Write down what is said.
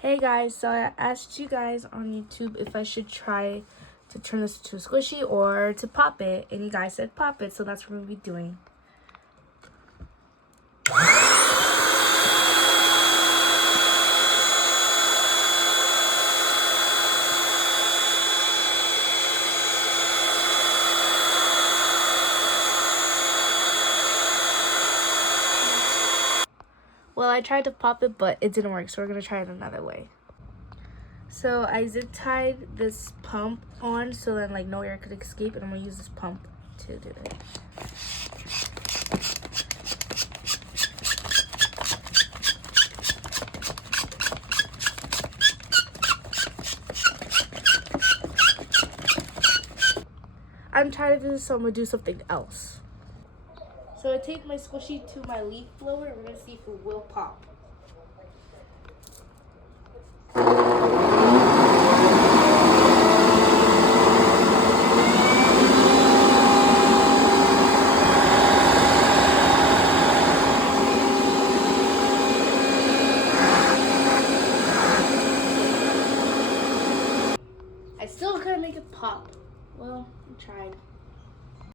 Hey guys, so I asked you guys on YouTube if I should try to turn this into a squishy or to pop it, and you guys said pop it, so that's what we're going to be doing. Well, I tried to pop it, but it didn't work, so we're going to try it another way. So I zip tied this pump on so then no air could escape, and I'm going to use this pump to do it. I'm tired of this, so I'm going to do something else. So I take my squishy to my leaf blower, and we're going to see if it will pop. I still couldn't make it pop. Well, I tried.